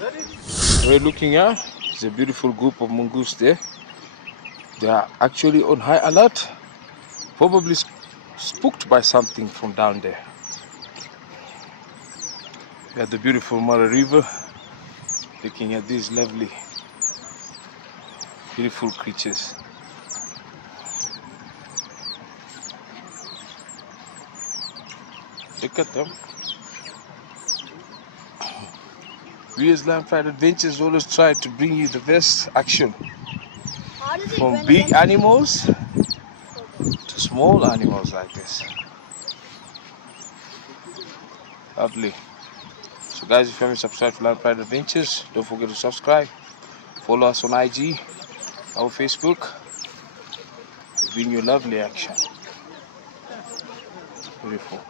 We're looking at is a beautiful group of mongoose there. They are actually on high alert, probably spooked by something from down there. We have the beautiful Mara River, looking at these lovely, beautiful creatures. Look at them. We as Land Pride Adventures always try to bring you the best action from big animals to small animals like this. Lovely. So guys, if you haven't subscribed to Land Pride Adventures, don't forget to subscribe. Follow us on IG or Facebook. We bring you lovely action. Beautiful.